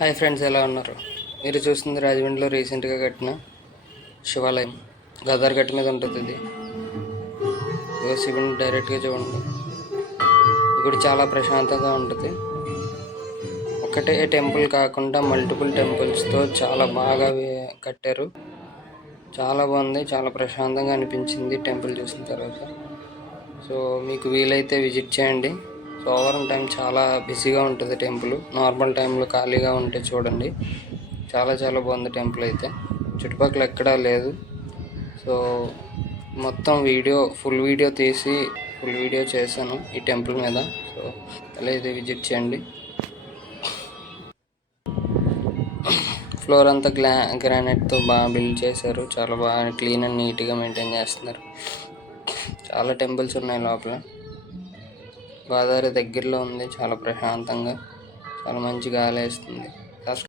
Hi friends, ఎలా ఉన్నారు? మీరు చూస్తుంది రాజమండ్రిలో రీసెంట్గా కట్టిన శివాలయం. గోదావరి గట్టు మీద ఉంటుంది ఇది. ఇదిగో శివుని డైరెక్ట్గా చూడండి. ఇక్కడ చాలా ప్రశాంతంగా ఉంటుంది. ఒకటే టెంపుల్ కాకుండా మల్టిపుల్ టెంపుల్స్తో చాలా బాగా కట్టారు. చాలా బాగుంది, చాలా ప్రశాంతంగా అనిపించింది టెంపుల్ చూసిన తర్వాత. సో మీకు వీలైతే విజిట్ చేయండి. సోమవారం టైం చాలా బిజీగా ఉంటుంది టెంపుల్. నార్మల్ టైంలో ఖాళీగా ఉంటే చూడండి. చాలా చాలా బాగుంది టెంపుల్ అయితే. చుట్టుపక్కల ఎక్కడా లేదు. సో మొత్తం ఫుల్ వీడియో తీసి ఫుల్ వీడియో చేశాను ఈ టెంపుల్ మీద. సో అలా ఇది విజిట్ చేయండి. ఫ్లోర్ అంతా గ్రానైట్తో బాగా బిల్డ్ చేశారు. చాలా బాగా క్లీన్ అండ్ నీట్గా మెయింటైన్ చేస్తున్నారు. చాలా టెంపుల్స్ ఉన్నాయి లోపల. గోదావరి దగ్గరలో ఉంది. చాలా ప్రశాంతంగా, చాలా మంచి గాలి వేస్తుంది.